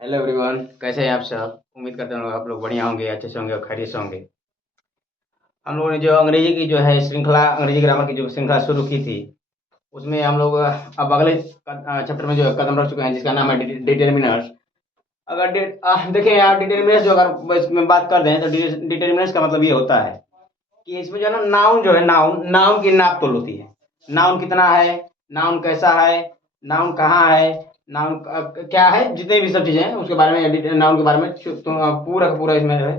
Hello everyone, कैसे हैं आप सब। उम्मीद करता हूँ आप लोग बढ़िया होंगे, अच्छे से होंगे और खैरियत से होंगे। हम लोगों ने जो अंग्रेजी की जो है श्रृंखला, अंग्रेजी ग्रामर की जो श्रृंखला शुरू की थी, उसमें हम लोग अब अगले चैप्टर में जो है कदम रख चुके हैं, जिसका नाम है डिटर्मिनर्स। अगर देखें यार, डिटर्मिनर्स जो अगर इसमें बात कर दें तो डिटर्मिनर्स का मतलब ये होता है कि इसमें जो है ना, नाउन जो है, नाउन नाउन की नाप तोल होती है। नाउन कितना है, नाउन कैसा है, नाउन कहाँ है, नाउन क्या है, जितने भी सब चीज़ें हैं उसके बारे में, नाउन के बारे में पूरा का पूरा इसमें जो है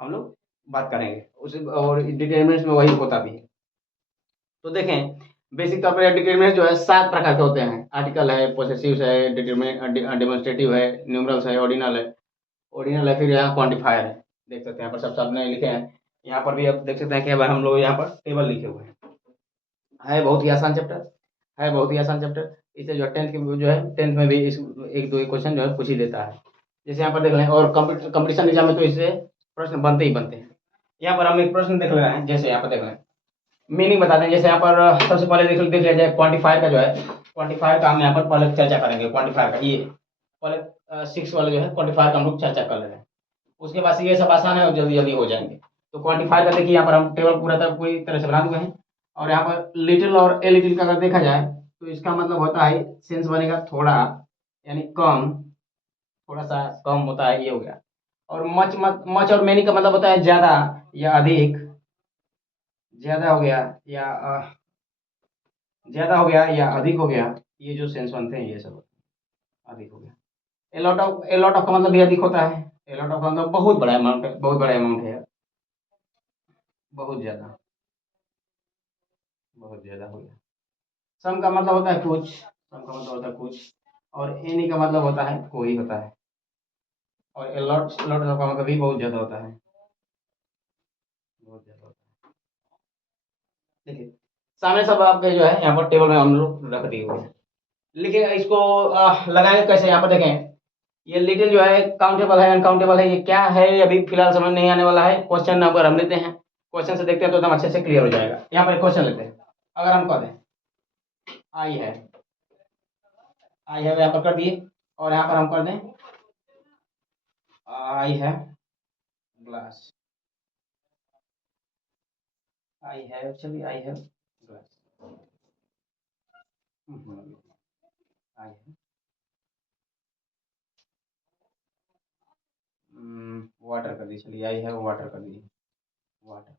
हम लोग बात करेंगे उस, और डिटर्मिनेंट्स में वही होता भी है। तो देखें, बेसिक तौर पर डिटर्मिनेंट जो है 7 प्रकार के होते हैं। आर्टिकल है, पोसेसिव्स है, डेमोन्स्ट्रेटिव है, न्यूमरल्स है, ऑर्डिनल है, फिर यहाँ क्वांटिफायर है। देख सकते हैं यहाँ पर सब सामने लिखे हैं। यहाँ पर भी आप देख सकते हैं कि हम लोग यहाँ पर टेबल लिखे हुए हैं। है बहुत ही आसान चैप्टर, है बहुत ही आसान चैप्टर। इसे जो है टेंथ के जो है, टेंथ में भी इस एक दो क्वेश्चन जो है पूछ ही देता है। जैसे यहाँ पर देख लें, और कंपटीशन एग्जाम में तो इससे प्रश्न बनते ही बनते हैं। यहाँ पर हम एक प्रश्न देख रहे हैं, जैसे यहाँ पर देख लें, मीनिंग बता दें। जैसे यहाँ पर सबसे पहले देख लिया जाए क्वांटिफायर का जो है, क्वांटिफायर का हम यहाँ पर पहले चर्चा करेंगे। क्वांटिफायर का ये पहले 6 वाले जो है क्वांटिफायर का हम लोग चर्चा कर ले रहे हैं। उसके बाद ये सब आसान है और जल्दी जल्दी हो जाएंगे। तो क्वांटिफायर का देखिए, यहाँ पर हम टेबल पूरी तरह से बना हुए हैं। और यहाँ पर लिटिल और ए लिटिल का अगर देखा जाए तो इसका मतलब होता है, सेंस बनेगा थोड़ा, यानी कम, थोड़ा सा कम होता है, ये हो गया। और मच मच मच और मैनी का मतलब होता है ज्यादा या अधिक। ज्यादा हो गया या ज्यादा हो गया या अधिक हो गया, ये जो सेंस बनते हैं ये सब अधिक हो गया। ए लॉट ऑफ का मतलब भी अधिक होता है। ए लॉट ऑफ का मतलब बहुत बड़ा अमाउंट है, बहुत बड़ा अमाउंट है, बहुत ज्यादा, बहुत ज्यादा हो गया। सम का मतलब होता है कुछ, सम का मतलब होता है कुछ। और एनी का मतलब होता है कोई होता है। और लॉट लॉट का मतलब भी बहुत ज्यादा होता है, बहुत ज्यादा होता है। देखिए, सामने सब आपके जो है यहाँ पर टेबल में हम लोग रख दिए हुए हैं। लेकिन इसको लगाएंगे कैसे, यहाँ पर देखें। ये लिटिल जो है काउंटेबल है, अनकाउंटेबल है, ये क्या है, ये अभी फिलहाल समझ नहीं आने वाला है। क्वेश्चन अगर हम लेते हैं, क्वेश्चन से देखते हैं तो एकदम अच्छे से क्लियर हो जाएगा। यहाँ पर एक क्वेश्चन लेते हैं। अगर हम कह दें आई है, आई है यहाँ पर कर दिए। और यहाँ पर हम कर दें आई है ग्लास, आई है, चलिए आई है ग्लास, आई है वाटर कर दी, चलिए आई है वाटर कर दी, वाटर।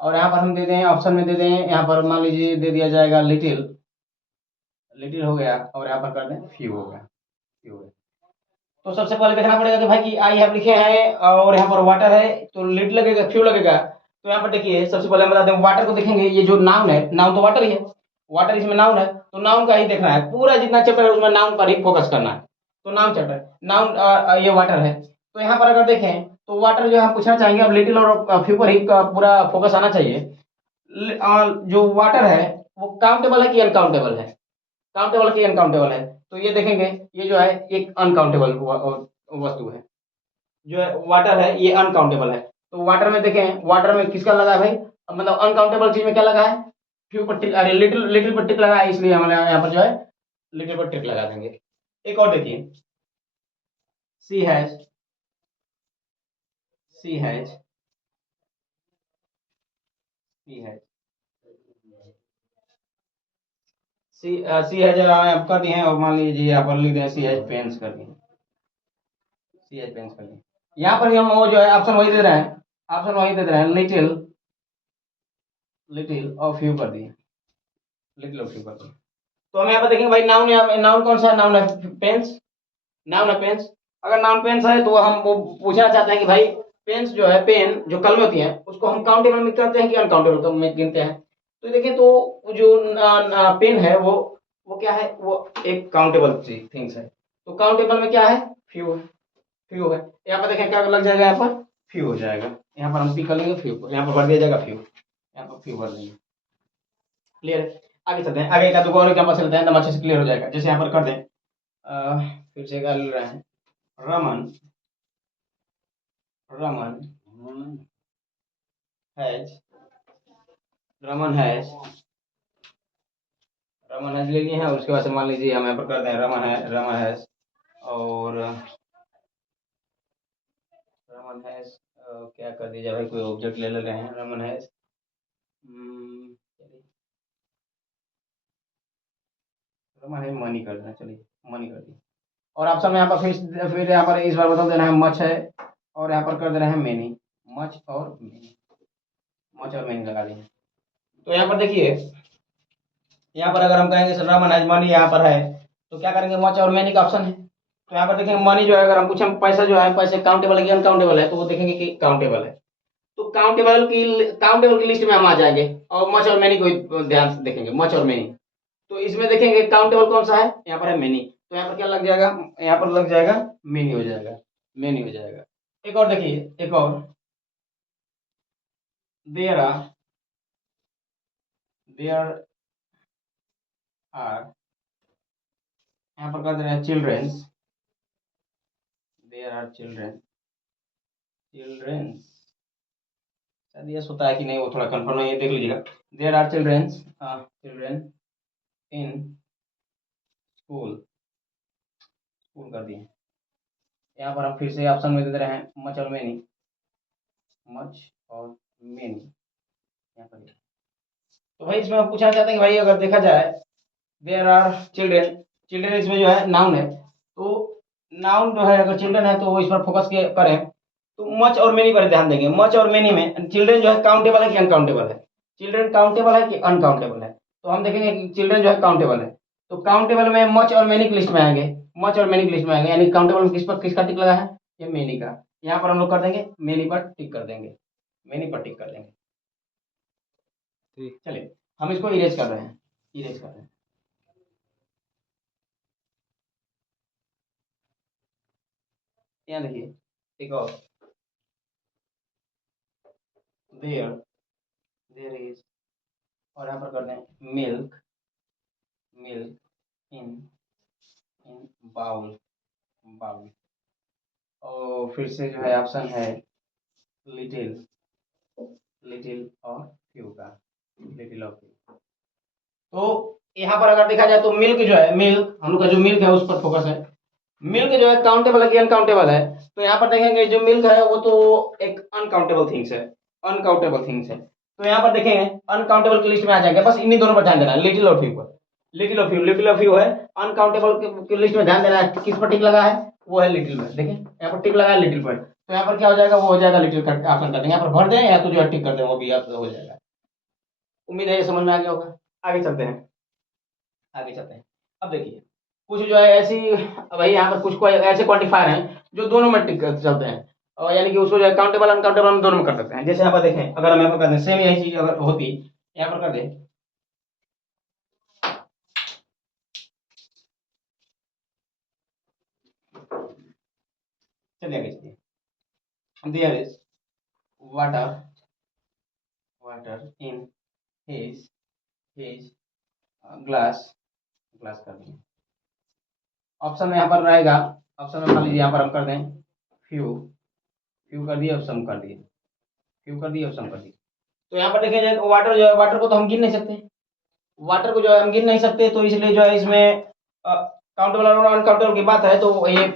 और यहाँ पर हम दे दें, ऑप्शन में दे दें, यहाँ पर मान लीजिए दे दिया जाएगा लिटिल, लिटिल हो गया। और यहाँ पर कर दें फ्यू हो गया, फ्यू हो गया। तो सबसे पहले देखना पड़ेगा कि भाई कि आई हैव लिखे हैं और यहाँ पर वाटर है, तो लिटिल लगेगा फ्यू लगेगा। तो यहाँ पर देखिए, सबसे पहले हम बता दें, वाटर को देखेंगे, ये जो नाउन है, नाउन तो वाटर ही है, वाटर इसमें नाउन है, तो नाउन का ही देखना है। पूरा जितना चैप्टर है उसमें नाउन पर ही फोकस करना है। तो नाउन चैप्टर, नाउन ये वाटर है। तो यहाँ पर अगर देखें तो वाटर जो हम पूछना चाहेंगे, अब लिटिल और फ्यू पर ही पूरा फोकस आना चाहिए। जो वाटर है वो काउंटेबल है कि अनकाउंटेबल है, काउंटेबल की अनकाउंटेबल है। तो ये देखेंगे, ये जो है एक अनकाउंटेबल वस्तु है। जो है वाटर है, ये अनकाउंटेबल है। तो वाटर में देखें, वाटर में किसका लगा है भाई, मतलब अनकाउंटेबल चीज में क्या लगा है, फ्यू पर टिक, अरे लिटिल लिटिल पर टिक लगा है, इसलिए हमारे यहाँ पर जो है लिटिल पर टिक लगा देंगे। एक और देखिए, C has, C has, C has, C C has आप कर दिए हैं। और मान लीजिए यहाँ पर लिख दें सी हैज पेन्स कर दिए, सी हैज पेन्स कर दिए। यहाँ पर भी हम वो जो है ऑप्शन वही दे रहे हैं, ऑप्शन वही दे रहे हैं, लिटिल, लिटिल और फ्यू कर दिए, लिटिल और फ्यू कर दिए। तो हम यहाँ पर देखेंगे भाई, नाउन, नाउन कौन सा है, नाउन है पेंस, नाउन है पेंस। अगर नाउन पेंस है तो हम वो पूछना चाहते हैं कि भाई पेंस जो है, पेन जो कलम होती है उसको हम काउंटेबल में करते हैं कि अनकाउंटेबल में गिनते हैं। तो देखिए, तो जो पेन है वो क्या है, वो एक काउंटेबल थिंग्स है। तो काउंटेबल में क्या है, फ्यू है, फ्यू है। यहाँ पर देखें क्या लग जाएगा, यहाँ पर फ्यू हो जाएगा। यहाँ पर हम पी कर लेंगे फ्यू, यहाँ पर भर दिया जाएगा फ्यू, यहाँ पर फ्यू भर देंगे। क्लियर है। आगे चलते हैं, आगे का दो और एग्जाम्पल चलते हैं, एकदम अच्छे से क्लियर हो जाएगा। जैसे यहाँ पर कर दें, फिर से कर रहे हैं, Raman, Raman has, Raman has, Raman has ले लिए हैं। उसके बाद से मान लीजिए हम यहाँ पर कर दें रमन है, रमन हैज, और कर दीजिए भाई, कोई ऑब्जेक्ट ले ले रहे हैं, रमन है। चलिए रमन है, मनी कर देना, चलिए मनी कर दिए। और ऑप्शन में यहाँ पर फिर यहाँ पर इस बार बदल देना है, मच है, और यहाँ पर कर देना है मेनी। मच और मेनी, मच और मेनी लगा देंगे। तो यहाँ पर देखिए, यहाँ पर अगर हम कहेंगे सर रमन है मनी यहाँ पर है, तो क्या करेंगे, मच और मेनी का ऑप्शन है। तो यहाँ पर देखेंगे मनी जो है, अगर हम पूछे पैसा जो है, पैसे काउंटेबल है कि अनकाउंटेबल है, तो वो देखेंगे कि काउंटेबल है। तो काउंटेबल की लिस्ट में हम आ जाएंगे, और मच और मेनी को ध्यान से देखेंगे, मच और मेनी। तो इसमें देखेंगे काउंटेबल कौन सा है, यहाँ पर है मेनी, तो यहाँ पर क्या लग जाएगा, यहाँ पर लग जाएगा मेनी हो जाएगा, मेनी हो जाएगा। एक और देखिए, एक और, देयर आर यहाँ पर कर दे रहे हैं चिल्ड्रेंस, देयर आर चिल्ड्रेंस, शायद यस होता है कि नहीं, वो थोड़ा कंफर्म नहीं है, देख लीजिएगा। There are children in school, school कर दिए। यहाँ पर हम फिर से ऑप्शन में दे रहे हैं मच और मेनी, मच और मेनी यहाँ पर। तो भाई इसमें हम पूछना चाहते हैं कि भाई अगर देखा जाए, देयर आर चिल्ड्रेन, चिल्ड्रेन इसमें जो है नाउन है, तो नाउन जो है अगर चिल्ड्रेन है तो वो इस पर फोकस करें, तो मच और मेनी पर ध्यान देंगे। मच और मेनी में चिल्ड्रेन जो है काउंटेबल है कि अनकाउंटेबल है, चिल्ड्रेन काउंटेबल है कि अनकाउंटेबल है, तो हम देखेंगे कि चिल्ड्रेन जो है काउंटेबल है, तो काउंटेबल में मच और मेनी की लिस्ट में आएंगे, मच और मेनी की लिस्ट में आएंगे, यानी काउंटेबल में किसका टिक लगा है, ये मेनी का। यहाँ पर हम लोग कर देंगे मेनी पर टिक कर देंगे, मेनी पर टिक कर देंगे। चलिए हम इसको इरेज कर रहे हैं, इरेज कर रहे हैं। यहाँ देखिए एक और, देयर देयर इज, और यहाँ पर कर दें milk, milk in in bowl, bowl. और फिर से जो है ऑप्शन है लिटिल, लिटिल और फ्यू का, लिटिल और फ्यू। तो यहाँ पर अगर देखा जाए तो मिल्क जो है, मिल्क हम लोग का जो मिल्क है उस पर फोकस है। मिल्क जो है काउंटेबल है कि अनकाउंटेबल है, तो यहाँ पर देखेंगे जो मिल्क है वो तो एक अनकाउंटेबल थिंग्स है, अनकाउंटेबल थिंग्स है। तो यहाँ पर देखेंगे अनकाउंटेबल की लिस्ट में आ जाएंगे, बस इन्हीं दोनों पर ध्यान देना है, लिटिल और फ्यू पर। लिटिल और फ्यू है अनकाउंटेबल की लिस्ट में, ध्यान देना है किस पर टिक लगा है, वो है लिटिल पर। देखिए यहाँ पर टिक लगा है लिटिल पर, तो यहाँ पर क्या हो जाएगा, वो हो जाएगा लिटिल का ऑप्शन कर देंगे, यहाँ पर भर दें या तो जो है टिक कर दें, वो भी आप हो जाएगा। उम्मीद है ये समझ में आ गया होगा। आगे चलते हैं, आगे चलते हैं। अब देखिए कुछ जो है ऐसी, भाई यहाँ पर कुछ को ऐसे क्वांटिफायर हैं जो दोनों में टिक चलते हैं, और यानी कि उसको जो है काउंटेबल अनकाउंटेबल हम दोनों में कर सकते हैं। जैसे यहाँ पर देखें, अगर हम यहाँ पर कर दें सेम यही चीज अगर होती, यहाँ पर कर दें, चलिए आगे चलिए। There is water, water in his his glass, glass कर दें। ऑप्शन में यहाँ पर रहेगा, ऑप्शन में मान लीजिए यहाँ पर हम कर दें फ्यू, फ्यू कर दिए, ऑप्शन कर दिए, फ्यू कर दिए, ऑप्शन कर दिए। तो यहाँ पर देखिए वाटर जो है, वाटर को तो हम गिन नहीं सकते, वाटर को जो है हम गिन नहीं सकते, तो इसलिए जो है इसमें काउंटेबल और अनकाउंटेबल की बात है, तो ये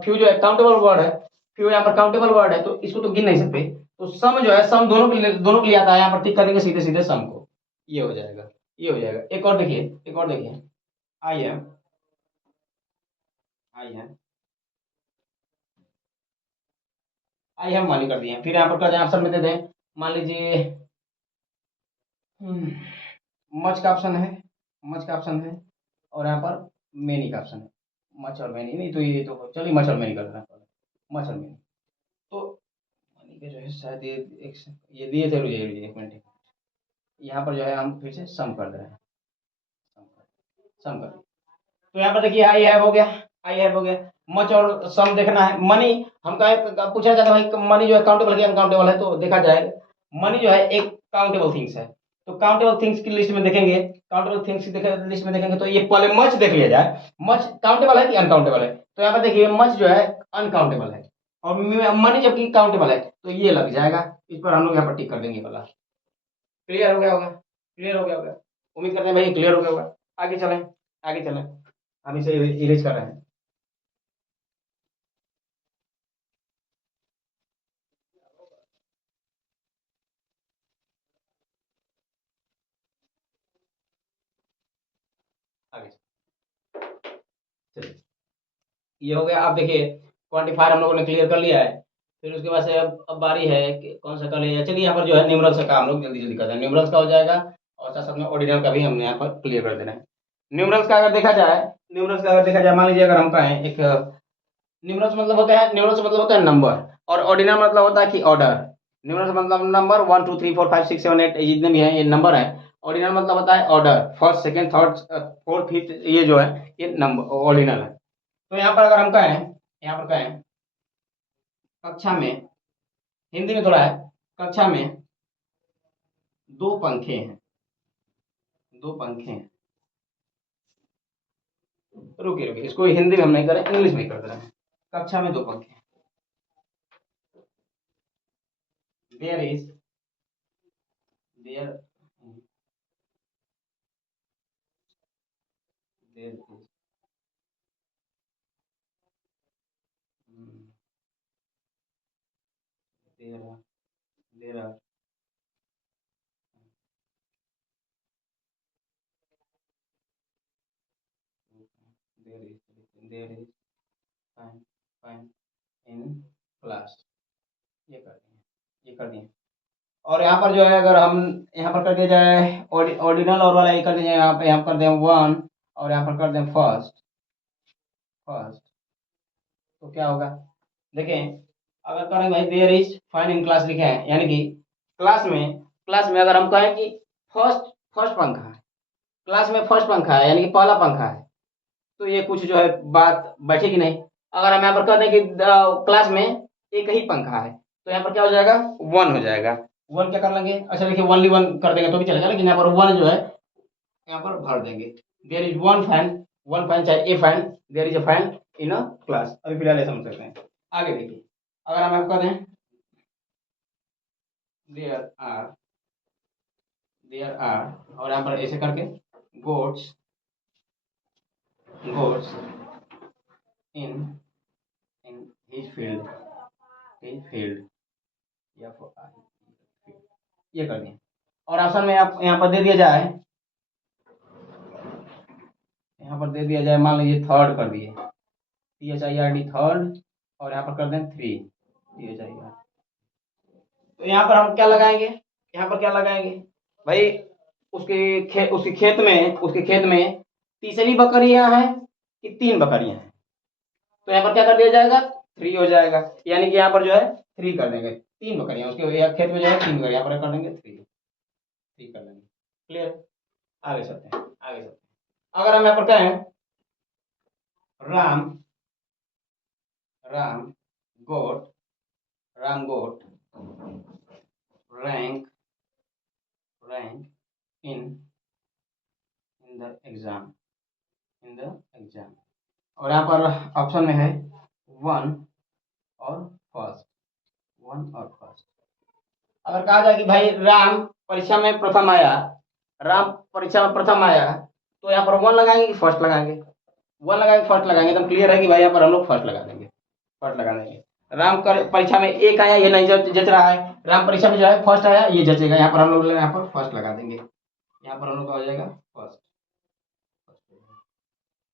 फ्यू जो है काउंटेबल वर्ड है, फ्यू यहाँ पर काउंटेबल वर्ड है, तो इसको तो गिन नहीं सकते। तो सम जो है, सम दोनों के लिए आता है, यहाँ पर टिक करेंगे सीधे सीधे सम को, ये हो जाएगा, ये हो जाएगा। एक और देखिए, एक और देखिए, I am, I am, I am मानी कर दिए। फिर यहाँ पर कर दें ऑप्शन में दे दें, मान लीजिए मच का ऑप्शन है, मच का ऑप्शन है, और यहाँ पर मेनी का ऑप्शन है। मच और मेनी नहीं, तो ये तो चलिए मच और मेनी कर देना, मच और मेनी। तो मनी के जो है शायद ये एक, ये दिए थे, रुझे रुझे एक मिनट, यहाँ पर जो है हम फिर से सम कर दे रहे हैं, सम कर, तो यहाँ पर देखिए आई हैव हो गया, आई हैव हो गया। मच और सम देखना है। मनी हम पूछा जाता है भाई मनी जो है काउंटेबल है अनकाउंटेबल है, तो देखा जाएगा मनी जो है एक काउंटेबल थिंग्स है, तो काउंटेबल थिंग्स की लिस्ट में देखेंगे, काउंटेबल थिंग्स की लिस्ट में देखेंगे, तो ये पहले मच देख लिया जाए, मच काउंटेबल है कि अनकाउंटेबल है, तो यहाँ पर देखिए मच जो है अनकाउंटेबल है, और मनी जबकि काउंटेबल है, तो ये लग जाएगा, इस पर हम लोग यहाँ पर टिक कर देंगे वाला। क्लियर हो गया होगा, क्लियर हो गया होगा, उम्मीद करते हैं भाई क्लियर हो गया होगा। आगे चलें, आगे चलें, हम इसे इरेज कर रहे हैं। ये हो गया। अब देखिए क्वांटिफायर हम लोगों ने क्लियर कर लिया है। फिर उसके बाद से अब बारी है कि कौन सा कर लिया। चलिए यहाँ पर जो है न्यूमरल्स का हम लोग जल्दी जल्दी करते हैं। न्यूमरल्स का हो जाएगा और साथ साथ में ऑर्डिनल का भी हमने यहाँ पर क्लियर कर देना है। न्यूमरल्स का अगर देखा जाए, मान लीजिए अगर हम कहें एक न्यूमरल्स मतलब होता है नंबर, और ऑर्डिनल मतलब होता है कि ऑर्डर। न्यूमरल्स मतलब नंबर 1 2 3 4 5 6 7 8 जितने भी हैं ये नंबर है। ऑर्डिनल मतलब होता है order, first second third fourth fifth, ये जो है ये नंबर ऑर्डिनल है। तो यहाँ पर अगर हम कहें, यहाँ पर कहें कक्षा में, हिंदी में थोड़ा है, कक्षा में दो पंखे हैं, दो पंखे हैं। रुकिए रुकिए, इसको हिंदी में हम नहीं करें, इंग्लिश में कर रहे हैं। कक्षा में दो पंखे हैं। There is there there is there are there are there is fine fine in class. ये कर दिए, ये कर दिए। और यहाँ पर जो है अगर हम यहाँ पर कर दिया जाए ऑर्डिनल और वाला ये कर दिया जाए, यहाँ पर कर दें वन और यहाँ पर कर दें फर्स्ट फर्स्ट, तो क्या होगा? देखें, अगर करें भाई there is fine in class लिखे हैं, यानी कि क्लास में अगर हम कहें कि फर्स्ट फर्स्ट पंखा है, क्लास में फर्स्ट पंखा है यानी कि पहला पंखा है, तो ये कुछ जो है बात बैठेगी नहीं। अगर हम यहाँ पर कर दें कि क्लास में एक ही पंखा है, तो यहाँ पर क्या हो जाएगा? वन हो जाएगा। वन क्या कर लेंगे? अच्छा देखिए, ओनली वन कर देंगे तो भी चलेगा, लेकिन यहाँ पर वन जो है यहाँ पर भर देंगे। देयर इज वन फैन चाहे a fan, there is a fan in a class. अभी फिलहाल ये समझ सकते हैं। आगे देखिए, अगर हम आपको दें देयर आर और यहाँ पर ऐसे करके goats goats in in his field या ये कर दें। और ऑप्शन में आप यहाँ पर दे दिया जाए, यहाँ पर दे दिया जाए, मान लीजिए थर्ड कर दिए, THIRD थर्ड, और यहाँ पर कर दें थ्री, THIR। तो यहाँ पर हम क्या लगाएंगे? यहाँ पर क्या लगाएंगे भाई? उसके खेत में तीसरी बकरियां हैं कि तीन बकरियां हैं, तो यहाँ पर क्या कर दिया जाएगा? थ्री हो जाएगा। यानी कि यहाँ पर जो है थ्री कर देंगे, तीन बकरियां उसके खेत में जो है, तीन बकरियां, यहाँ पर कर देंगे थ्री, थ्री कर देंगे। क्लियर? आगे चलते हैं, आगे चलते हैं। अगर हम यहाँ पर कहें Ram Ram got Ram got rank rank in in the exam और यहाँ पर ऑप्शन में है वन और फर्स्ट, वन और फर्स्ट। अगर कहा जाए कि भाई राम परीक्षा में प्रथम आया, तो यहाँ पर वन लगाएंगे कि फर्स्ट लगाएंगे? वन लगाएंगे, फर्स्ट लगाएंगे, एकदम क्लियर है कि भाई यहाँ पर हम लोग फर्स्ट लगा देंगे, फर्स्ट लगा देंगे। राम कर परीक्षा में एक आया, ये नहीं जच रहा है। राम परीक्षा में जो है फर्स्ट आया, ये जचेगा। यहाँ पर हम लोग यहाँ पर फर्स्ट लगा देंगे, यहाँ पर हम लोग का हो जाएगा फर्स्ट।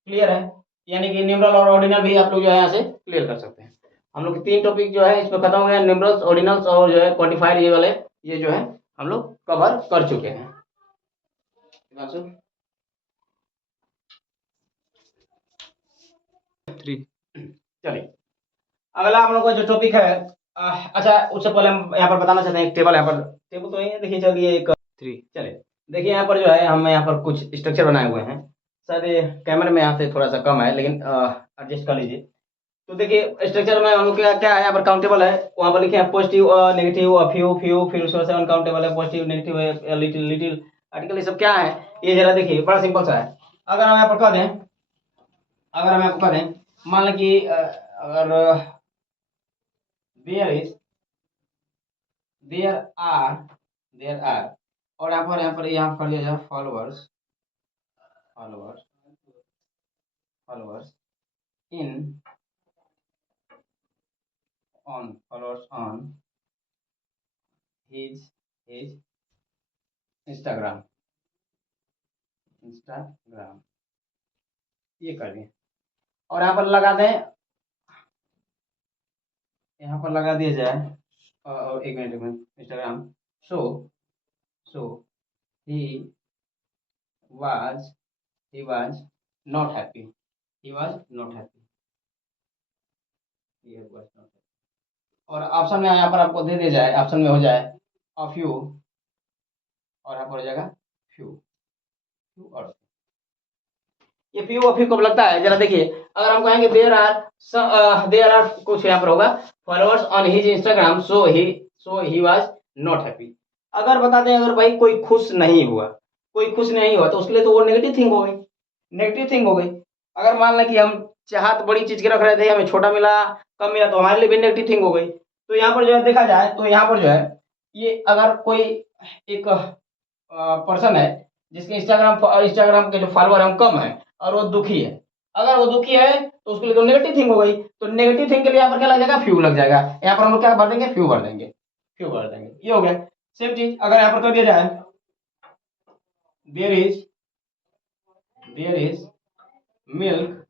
क्लियर है? यानी कि न्यूमरल और ऑर्डिनल भी आप लोग जो है यहाँ से क्लियर कर सकते हैं। हम लोग के तीन टॉपिक जो है इसमें खत्म हो गया, न्यूमरल्स, ऑर्डिनल्स और जो है क्वांटिफायर, ये वाले ये जो है हम लोग कवर कर चुके हैं। थ्री, चलिए अगला हम लोग का जो टॉपिक है, अच्छा उससे पहले हम यहाँ पर बताना चाहते हैं, एक टेबल यहाँ पर, टेबल तो है देखिए, चलिए एक थ्री, चलिए देखिए यहाँ पर जो है हम यहाँ पर कुछ स्ट्रक्चर बनाए हुए हैं। शायद ये कैमरे में यहाँ से थोड़ा सा कम है, लेकिन एडजस्ट कर लीजिए। तो देखिए स्ट्रक्चर में हम लोग क्या क्या है, यहाँ पर काउंटेबल है, वहाँ पर लिखे हैं पॉजिटिव नेगेटिव फ्यू फ्यू, फिर उसके बाद से अनकाउंटेबल है, पॉजिटिव नेगेटिव है, लिटिल लिटिल आर्टिकल, ये सब क्या है ये जरा देखिए, बड़ा सिंपल सा है। अगर हम यहाँ पर कह दें, अगर हम आपको कह दें, मान लें कि अगर देयर इज देयर आर और यहाँ कर लिया जाए followers followers followers in on followers on his his Instagram Instagram, ये कर दें। और यहाँ पर लगा दें यहाँ पर लगा दिया जाए, और एक minute Instagram show show he was he was not happy, he was not happy, he was not happy। और ऑप्शन में यहाँ पर आपको दे दिया जाए, ऑप्शन में हो जाए अ फ्यू, और यहाँ पर हो जाएगा फ्यू, फ्यू और ये फ्यू और फ्यू कब लगता है जरा देखिए। अगर हम कहेंगे देयर आर कुछ यहाँ पर होगा followers on his Instagram so he was not happy. अगर बता दें अगर भाई कोई खुश नहीं हुआ, कोई खुश नहीं हुआ तो उसके लिए तो वो नेगेटिव थिंग हो गई, नेगेटिव थिंग हो गई। अगर मान लें कि हम चाहत बड़ी चीज के रख रहे थे, हमें छोटा मिला कम मिला तो हमारे लिए भी नेगेटिव थिंग हो गई। तो यहाँ पर जो है देखा जाए तो यहाँ पर जो है ये अगर कोई एक पर्सन है जिसके इंस्टाग्राम के जो फॉलोअर हम कम है और वो दुखी है, अगर वो दुखी है तो उसके लिए तो नेगेटिव थिंग हो गई। तो नेगेटिव थिंग के लिए यहाँ पर क्या लग जाएगा, फ्यू लग जाएगा। यहाँ पर हम लोग क्या भर देंगे, फ्यू भर देंगे, फ्यू भर देंगे। ये हो गया। सेम चीज अगर यहाँ पर कर दिया जाए there is milk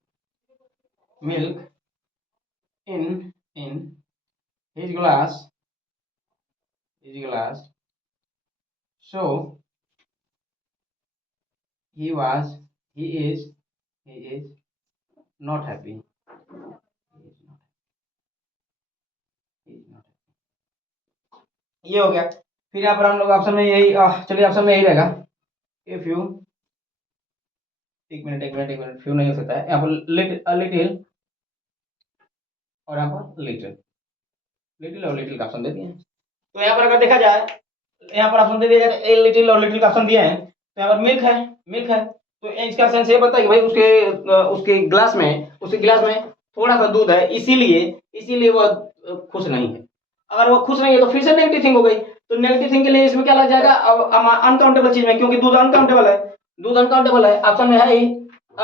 milk in his glass so he is not happy, ये हो गया। फिर यहाँ पर हम लोग ऑप्शन में यही चलिए ऑप्शन में यही रहेगा इफ यू, एक मिनट फ्यू नहीं हो सकता है यहाँ पर लिटिल और यहाँ पर लिटिल और लिटिल का ऑप्शन दे दिए हैं। तो यहाँ पर अगर देखा जाए यहाँ पर ऑप्शन दे दिया जाए लिटिल और लिटिल का ऑप्शन दिए हैं तो यहाँ पर मिल्क है तो इसका सेंस ये बनता है कि भाई उसके गिलास में थोड़ा सा दूध है, इसीलिए वो खुश नहीं है। अगर वो खुश नहीं है तो फिर से नेगेटिव थिंग हो गई। तो नेगेटिव थिंग के लिए इसमें क्या लग जाएगा, अब अनकाउंटेबल चीज में, क्योंकि दूध अनकाउंटेबल है ऑप्शन में है ही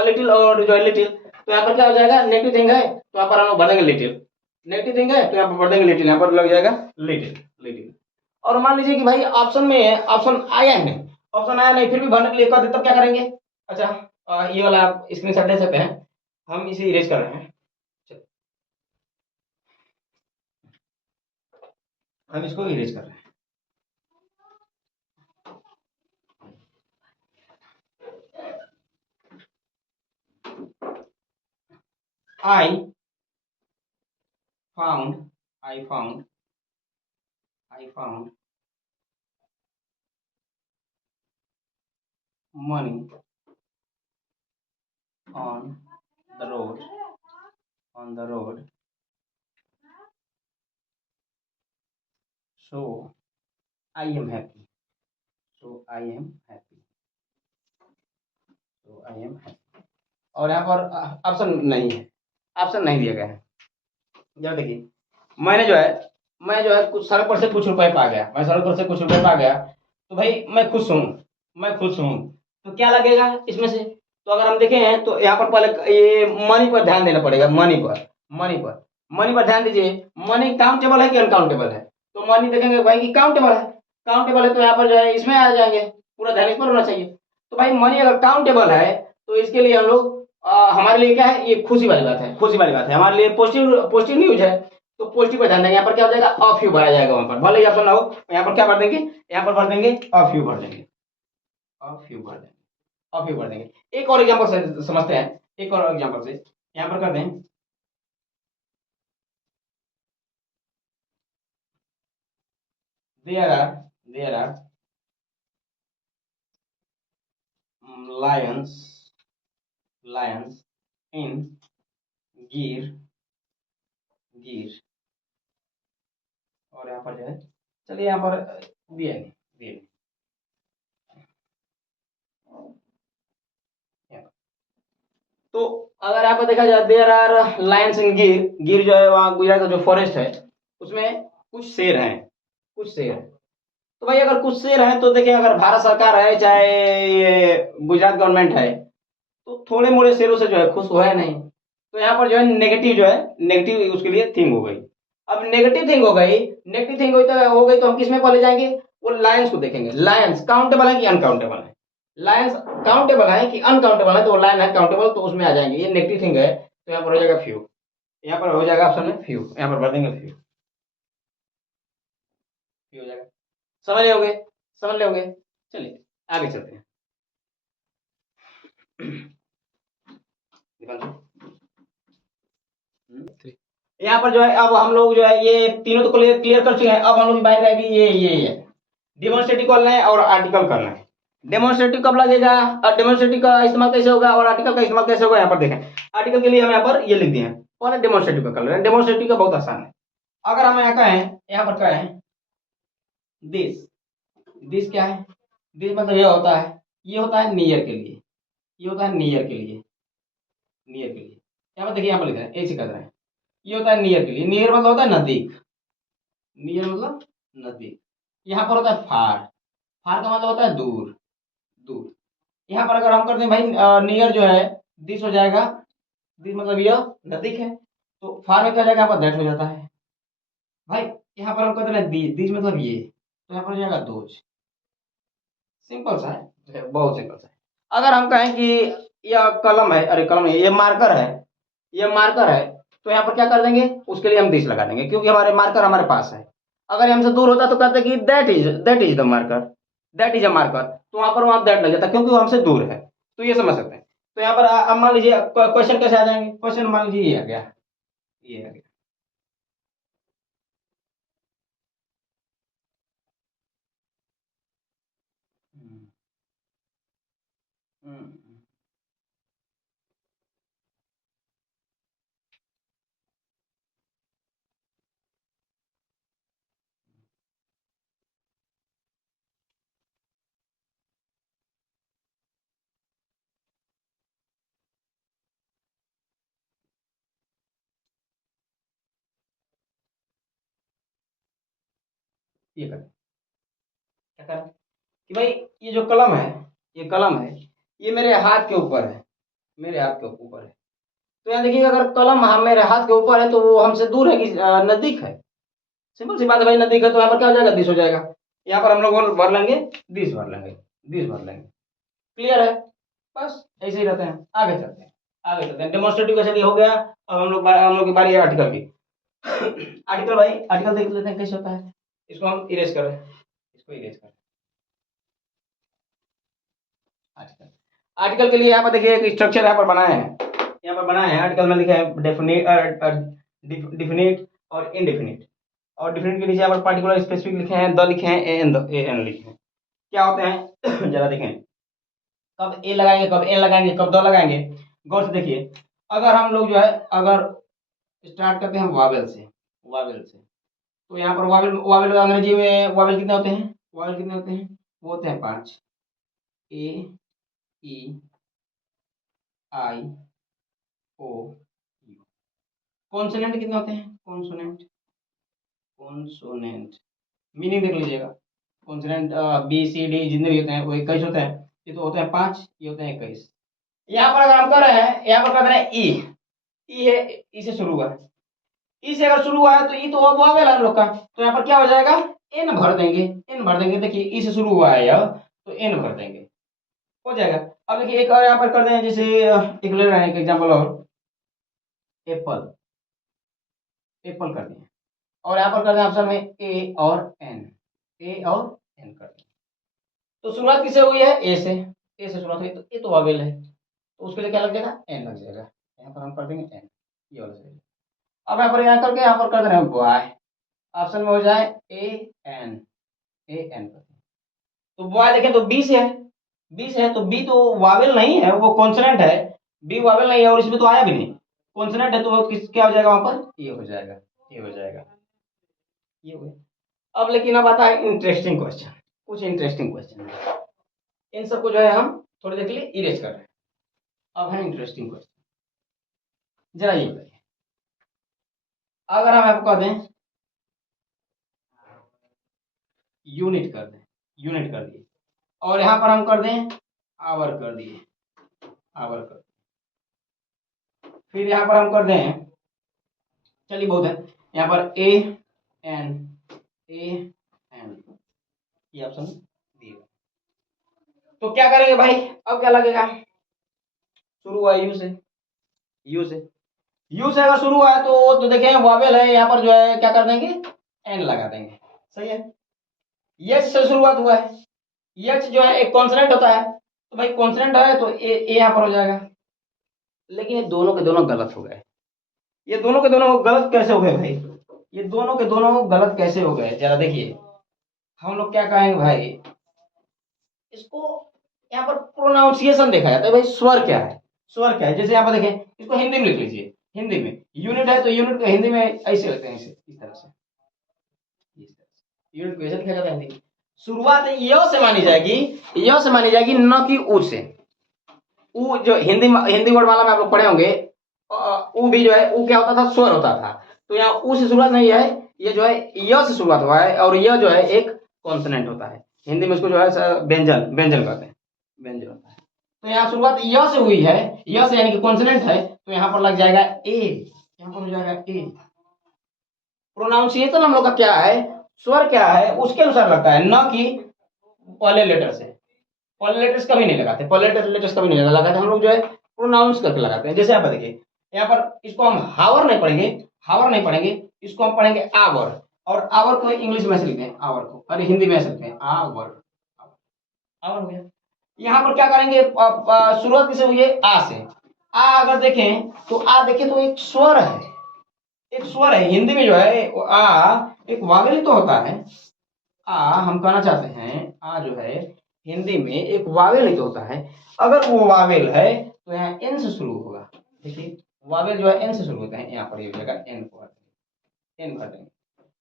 लिटिल और जो है लिटिल। तो यहाँ पर क्या हो जाएगा, नेगेटिव थिंग है तो यहाँ पर हम भर देंगे लिटिल, नेगेटिव थिंग है तो यहाँ पर भर देंगे लिटिल, यहाँ पर लग जाएगा लिटिल। और मान लीजिए कि भाई ऑप्शन में है, ऑप्शन आया नहीं फिर भी भरने के लिए कर दे तब क्या करेंगे। अच्छा ये वाला आप स्क्रीनशॉट ले सकते हैं, हम इसे इरेज कर रहे हैं। हम इसको इरेज कर रहे हैं। I found money on the road so I am happy, और यहाँ पर ऑप्शन नहीं दिया गया है। जरा देखिए मैं जो है कुछ सड़क पर से कुछ रुपए पा गया, तो भाई मैं खुश हूँ तो क्या लगेगा इसमें से। तो अगर हम देखें तो यहाँ पर पहले ये मनी पर ध्यान देना पड़ेगा, मनी पर ध्यान दीजिए। मनी काउंटेबल है कि अनकाउंटेबल है, तो मनी देखेंगे भाई कि काउंटेबल है तो यहाँ पर जो है इसमें आ जाएंगे, पूरा ध्यान इस पर होना चाहिए। तो भाई मनी अगर काउंटेबल है तो इसके लिए हम लोग हमारे लिए क्या है, ये खुशी वाली बात है, हमारे लिए पॉजिटिव न्यूज है। तो पॉजिटिव पर ध्यान देंगे, यहाँ पर क्या हो जाएगा, अ फ्यू भरा जाएगा वहां पर, भले ही ऑप्शन ना हो यहाँ पर क्या भर देंगे, अ फ्यू भर देंगे। एक और एग्जांपल से समझते हैं, यहाँ पर कर दें there are lions in गिर और यहाँ पर जो है चलिए यहाँ पर दिए नहीं। तो अगर यहाँ पर देखा जाए देयर आर लायंस इन गिर जो है वहाँ गुजरात का जो फॉरेस्ट है उसमें कुछ शेर हैं। तो भाई अगर कुछ शेर हैं तो देखिए अगर भारत सरकार है चाहे ये गुजरात गवर्नमेंट है तो थोड़े मोड़े शेरों से जो है खुश हुआ है नहीं। तो यहाँ पर जो है नेगेटिव उसके लिए थिंग हो गई। अब नेगेटिव थिंग हो गई तो हम किस में पहले जाएंगे, वो लायंस को देखेंगे। लायंस काउंटेबल है कि अनकाउंटेबल है, लायंस काउंटेबल है कि अनकाउंटेबल है, तो लायन है काउंटेबल तो उसमें आ जाएंगे। ये नेगेटिव थिंग है तो यहाँ पर हो जाएगा फ्यू, यहाँ पर हो जाएगा ऑप्शन में फ्यू, यहाँ पर भर देंगे फ्यू। पी हो जाएगा। समझ लोगे, समझ लोगे। चलिए आगे चलते हैं। यहाँ पर जो है अब हम लोग जो है ये तीनों तो क्लियर क्लियर कर चुके हैं। अब हम लोग की बात रहेगी ये डेमोन्स्ट्रेटिव करना है और आर्टिकल करना है। डेमोन्स्ट्रेटिव कब लगेगा और डेमोन्स्ट्रेटिव का इस्तेमाल कैसे होगा और आर्टिकल का इस्तेमाल कैसे होगा, यहाँ पर देखें। आर्टिकल के लिए हम यहाँ पर ये लिख दिए हैं, पहले डेमोन्स्ट्रेटिव का कर रहे हैं। डेमोन्स्ट्रेटिव का बहुत आसान है। अगर हम यहाँ कहें, यहाँ पर कहें दिस, दिस क्या है, दिस मतलब ये होता है नियर के लिए, ये होता है नियर के लिए, नियर के लिए। यहाँ पर देखिए, यहाँ पर लिख रहे हैं, ऐसे कर रहे हैं, ये होता है नियर के लिए। नियर मतलब होता है नजदीक, नियर मतलब नजदीक। यहाँ पर होता है फार, फार का मतलब होता है दूर, दूर। यहाँ पर अगर हम करते हैं भाई नियर जो है दिस हो जाएगा, दिस मतलब यह नजदीक है, तो फार में क्या जाएगा, यहाँ पर दैट हो जाता है भाई। यहाँ पर हम कहते हैं दिस, दिस मतलब ये, तो यहाँ पर हो जाएगा दोज। सिंपल सा है, बहुत सिंपल सा है। अगर हम कहें कि यह कलम है, अरे कलम नहीं, ये मार्कर है, ये मार्कर है, तो यहाँ पर क्या कर देंगे, उसके लिए हम दिस लगा देंगे, क्योंकि हमारे मार्कर हमारे पास है। अगर हमसे दूर होता तो कहते कि that is the marker, that is a marker, तो वहां पर वहां दैट लग जाता क्योंकि वो हमसे दूर है। तो ये समझ सकते हैं। तो यहाँ पर अब मान लीजिए क्वेश्चन कैसे आ जाएंगे, क्वेश्चन मान लीजिए ये आ गया, ये आ गया। हम्म, हम्म, ये करें, क्या करें कि भाई ये जो कलम है, ये कलम है, ये मेरे हाथ के ऊपर है, मेरे हाथ के ऊपर है। तो यहाँ देखिए, अगर कलम मेरे हाथ के ऊपर है तो वो हमसे दूर है कि नजदीक है। सिंपल सी बात है भाई, नजदीक है तो यहाँ पर क्या हो जाएगा, दिस हो जाएगा। यहाँ पर हम लोग भर लेंगे, दिस भर लेंगे, दिस भर लेंगे। क्लियर है, बस ऐसे ही रहते हैं। आगे चलते हैं, आगे चलते हैं। डेमोन्स्ट्रेटिव का चलिए हो गया। अब हम लोग की बारी है आर्टिकल की। आर्टिकल भाई, आर्टिकल देख लेते हैं कैसे होता है। इसको हम इरेज करें, इसको इरेज करें। आर्टिकल, आर्टिकल के लिए यहाँ पर देखिए एक स्ट्रक्चर यहाँ पर बनाया है, यहाँ पर बनाया है। आर्टिकल में लिखा है डेफिनेट, डिफिनिट और इनडेफिनिट। और डिफिनिट के नीचे यहाँ पर पार्टिकुलर स्पेसिफिक लिखे हैं, द लिखे हैं, ए एन लिखे हैं। क्या होते हैं जरा देखें, कब ए लगाएंगे, कब एन लगाएंगे, कब द लगाएंगे। गौर से देखिए, अगर हम लोग जो है, अगर स्टार्ट करते हैं वावेल से, वावेल से, तो यहाँ पर वावेल, वावेल अंग्रेजी में वावेल कितने होते हैं, वावेल कितने होते हैं, वो होते हैं 5। ए, ई, आई, ओ, यू। कॉन्सोनेंट कितने होते हैं, कॉन्सोनेंट, कॉन्सोनेंट मीनिंग देख लीजिएगा। कॉन्सोनेंट बी सी डी जितने भी होते हैं वो 21 होते हैं। ये तो होते हैं 5, ये होते हैं 21। यहाँ पर अगर हम कर रहे हैं, यहाँ पर कर रहे हैं ई, ई है, ई से शुरू हुआ है, ई से अगर शुरू हुआ है तो ई तो अब वावेल है हम लोग का, तो यहाँ पर क्या हो जाएगा, एन भर देंगे, एन भर देंगे। देखिए ई से शुरू हुआ है यह, तो एन भर देंगे, हो जाएगा। अब देखिए एक और यहाँ पर कर दें, जैसे एक ले रहे हैं एक एग्जाम्पल और, एप्पल, एप्पल कर दिए। और यहाँ पर कर दें ऑप्शन में ए और एन, ए और एन कर दें। तो शुरुआत किससे हुई है, ए से, ए से शुरुआत हुई, तो ए तो वावेल है, तो उसके लिए क्या लग जाएगा, एन लग जाएगा। यहाँ पर हम कर देंगे एन, ये वाला सही। अब यहाँ पर यहाँ करके यहाँ पर कर दे रहे हैं बॉय, ऑप्शन में हो जाए ए एन, ए एन कर दें। तो बॉय देखें तो बी से है, बी से है, तो बी तो वावेल नहीं है, वो कॉन्सोनेंट है। बी वावेल नहीं है और इसमें तो आया भी नहीं, कॉन्सोनेंट है, तो वो किस क्या हो जाएगा वहां पर, ये हो जाएगा, ये हो जाएगा, ये हो गया। अब लेकिन अब आता है इंटरेस्टिंग क्वेश्चन, कुछ इंटरेस्टिंग क्वेश्चन। इन सबको जो है हम थोड़ी देर के लिए इरेज कर रहे हैं। अब है इंटरेस्टिंग क्वेश्चन, जरा ये बताइए, अगर हम आपको कह दें यूनिट कर दें, यूनिट कर दिए, और यहां पर हम कर दें आवर कर दिए, आवर कर दिए। फिर यहां पर हम कर दें, चलिए बहुत है, यहां पर ए एन, ए एन, ये ऑप्शन दिए। तो क्या करेंगे भाई, अब क्या लगेगा, शुरू हुआ यू से, यू से, यू से अगर शुरू हुआ है तो देखें वावेल है, यहाँ पर जो है क्या कर देंगे, एन लगा देंगे, सही है। यच से शुरुआत हुआ है, यच जो है एक कॉन्सोनेंट होता है, तो भाई कॉन्सोनेंट है तो ए यहाँ पर हो जाएगा। लेकिन ये दोनों के दोनों गलत हो गए। ये दोनों के दोनों गलत कैसे हो गए भाई? ये दोनों के दोनों गलत कैसे हो गए, जरा देखिए। हम लोग क्या कहेंगे भाई, इसको यहाँ पर प्रोनाउंसिएशन देखा जाता है भाई, स्वर क्या है, स्वर क्या है। जैसे यहाँ पर देखें, इसको हिंदी में लिख लीजिए। हिंदी में यूनिट है तो यूनिट को हिंदी में ऐसे लिखते हैं, ऐसे इस तरह से, यूनिट को ऐसे लिखा जाता है हिंदी में। शुरुआत य से मानी जाएगी, य से मानी जाएगी, न कि उ से। उ जो हिंदी वर्णमाला में आप लोग पढ़े होंगे, उ भी जो है, उ क्या होता था, स्वर होता था। तो यहाँ उ से शुरुआत नहीं है, ये जो है य से शुरुआत हुआ है, और यह जो है एक कॉन्सोनेंट होता है। हिंदी में इसको जो है व्यंजन व्यंजन कहते हैं, व्यंजन होता है। तो यहाँ शुरुआत य से हुई है, य से यानी कि कॉन्सोनेंट है, तो यहाँ पर लग जाएगा ए, यहाँ पर हो जाएगा ए। प्रोनाउंसिएशन हम लोग का क्या है, स्वर क्या है उसके अनुसार लगता है, न कि पहले लेटर से। पहले लेटर्स कभी नहीं लगाते, पहले लेटर्स कभी नहीं लगाते, हम लोग जो है प्रोनाउंस करके लगाते हैं। जैसे आप देखिए, यहाँ पर इसको हम हावर नहीं पढ़ेंगे, हावर नहीं पढ़ेंगे, इसको हम पढ़ेंगे आवर। और आवर को इंग्लिश में ऐसे लिखते हैं, आवर को, अरे हिंदी में ऐसे लिखते हैं, आवर, आवर हो गया। यहाँ पर क्या करेंगे, शुरुआत किसे हुई है, आ से। आ अगर देखें तो आ देखें तो एक स्वर है, एक स्वर है। हिंदी में जो है आ एक वावेल तो होता है। आ हम कहना चाहते हैं, आ जो है हिंदी में एक वावेल ही तो होता है। अगर वो वावेल है तो यहाँ एन से शुरू होगा। देखिए वावेल जो है एन से शुरू होता है, यहाँ पर ये जगह एन को एन कर देंगे।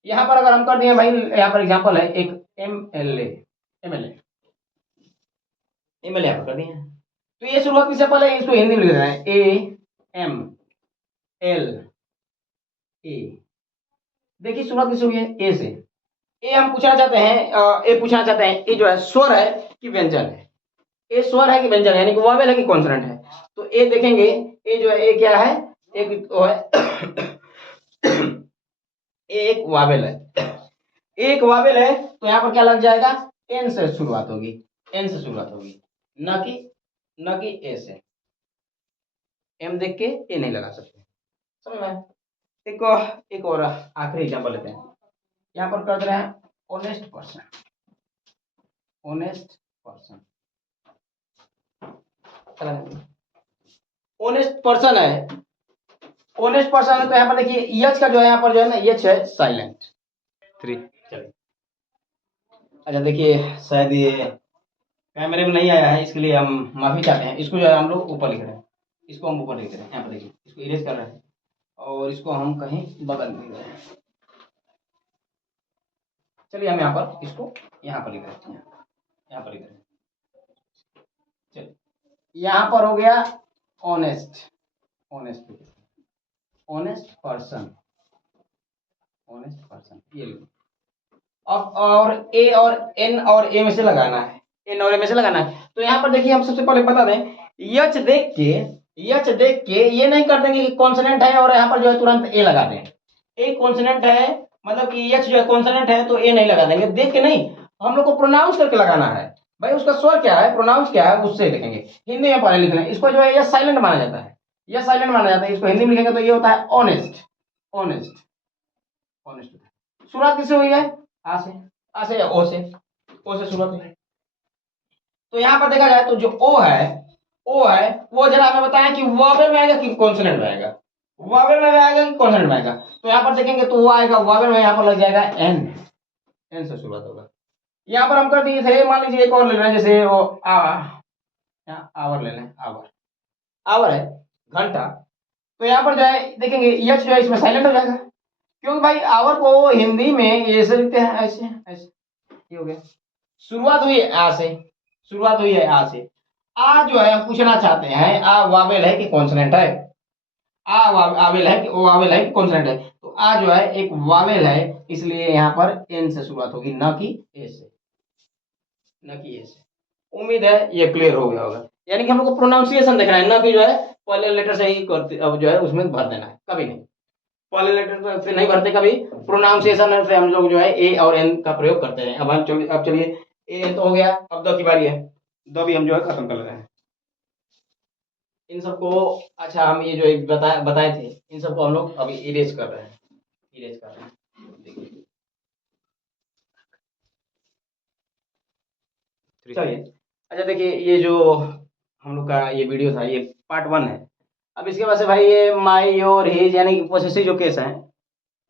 यहाँ पर अगर हम कर दिए भाई, यहाँ पर एग्जांपल है एक एमएलए, एमएलए, एमएलए यहाँ पर कर दिए। तो ये शुरुआत किससे पहले, इसको हिंदी में लिख रहे हैं, ए एम एल ए। देखिए शुरुआत किससे हुई है, ए से। ए हम पूछना चाहते हैं, ए पूछना चाहते हैं, ए जो है स्वर है कि व्यंजन है, ए स्वर है कि व्यंजन है, यानी कि वॉवेल है कि कॉन्सोनेंट है। तो ए देखेंगे, ए जो है, ए क्या है, एक तो है ए एक वावेल है, एक वावेल है, तो यहाँ पर क्या लग जाएगा, एन से शुरुआत होगी, एन से शुरुआत होगी, न कि ए से। एम देख के ए नहीं लगा सकते, समझ में। एक और आखिरी एग्जांपल लेते हैं। यहाँ पर कर रहे हैं honest person, honest person, honest person है, ऑनेस्ट पर्सन है। तो यहाँ पर देखिए यच का जो है, यहाँ पर जो है ना, यच है साइलेंट। 3 चलिए, अच्छा देखिए, शायद ये कैमरे में नहीं आया है, इसके लिए हम माफी चाहते हैं। इसको जो है हम लोग ऊपर लिख रहे हैं, इसको हम ऊपर लिख रहे हैं, यहाँ पर देखिए, इसको इरेज कर रहे हैं और इसको हम कहीं बगल में लिख रहे हैं। चलिए हम यहाँ पर इसको यहाँ पर लिख रहे हैं, यहाँ पर लिख रहे हैं। चलिए यहाँ पर हो गया honest, honest, honest person, honest person, ये लिखो। अब और ए और एन और ए में से लगाना है, एन और ए में से लगाना है। तो यहाँ पर देखिए, हम सबसे पहले बता दें, यच देख के, यच देख के ये नहीं कर देंगे कि कॉन्सोनेंट है और यहाँ पर जो है तुरंत ए लगा दें। ए कॉन्सोनेंट है, मतलब कि यच जो है कॉन्सोनेंट है, तो ए नहीं लगा देंगे, देख के नहीं, हम लोग को प्रोनाउंस करके लगाना है भाई। उसका स्वर क्या है, प्रोनाउंस क्या है, उससे लिखेंगे। हिंदी में पहले लिखना है, इसको जो है यह साइलेंट माना जाता है, यह साइलेंट माना जाता है। इसको हिंदी में लिखेंगे तो ये होता है ऑनेस्ट, ऑनेस्ट, ऑनेस्ट। शुरुआत किससे हुई है, आ से, आ से या ओ से, ओ से शुरुआत हुई है। तो यहाँ पर देखा जाए तो जो ओ है, ओ है वो जरा हमें बताएं कि वॉवेल में आएगा कि कॉन्सोनेंट में आएगा, वॉवेल में आएगा कि कॉन्सोनेंट में आएगा। तो यहाँ पर देखेंगे तो वो आएगा वॉवेल में, यहाँ पर लग जाएगा एन, एन से शुरुआत होगा। यहाँ पर हम कर दिए थे, मान लीजिए एक और ले रहे हैं, जैसे वो आवर ले लें, आवर, आवर है घंटा। तो यहाँ पर जो है देखेंगे यच जो है इसमें साइलेंट हो जाएगा, क्योंकि भाई आवर को हिंदी में ऐसे लिखते हैं, ऐसे ऐसे, ये हो गया। शुरुआत हुई है आ से, शुरुआत हुई है आ से। आ जो है हम पूछना चाहते हैं, आ वावेल है कि कॉन्सोनेंट है, आ वावेल है कि ओ वावेल है कि कॉन्सोनेंट है। तो आ जो है एक वावेल है, इसलिए यहाँ पर एन से शुरुआत होगी, न कि ए से, न कि ए से। उम्मीद है ये क्लियर हो गया होगा। यानी कि हम लोग को प्रोनाउंसिएशन देखना है, ना कि जो है पहले लेटर से ही करते, अब जो है उसमें भर देना है, कभी नहीं पहले लेटर से नहीं भरते, कभी प्रोनाउंसिएशन से हम लोग जो है ए और एन का प्रयोग करते हैं। अब चलिए ए तो हो गया, अब दो की बारी है, दो भी हम जो है खत्म कर रहे हैं इन सबको। अच्छा हम ये जो एक बताए थे, इन सबको हम लोग अभी इरेज कर रहे हैं, इरेज कर रहे हैं। देखिए चलिए, अच्छा देखिए, ये जो हम लोग का ये वीडियो था, ये पार्ट 1 है। अब इसके बाद से भाई ये माई, योर, हिज यानी कि पोसेसिव जो केस है,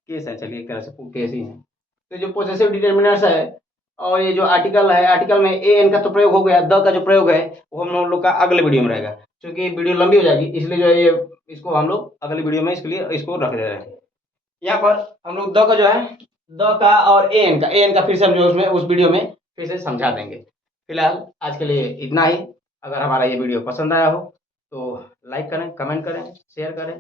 चलिए एक तरह से केस ही है। तो जो पोसेसिव डिटर्मिनर्स है और ये जो आर्टिकल है, आर्टिकल में ए एन का तो प्रयोग हो गया, द का जो प्रयोग है वो हम लोग का अगले वीडियो में रहेगा। क्योंकि वीडियो लंबी हो जाएगी, इसलिए जो है ये इसको हम लोग अगली वीडियो में इसके लिए इसको रख दे रहे हैं। यहाँ पर हम लोग द का जो है, द का और ए एन का फिर से हम जो उसमें उस वीडियो में फिर से समझा देंगे। फिलहाल आज के लिए इतना ही। अगर हमारा ये वीडियो पसंद आया हो तो लाइक करें, कमेंट करें, शेयर करें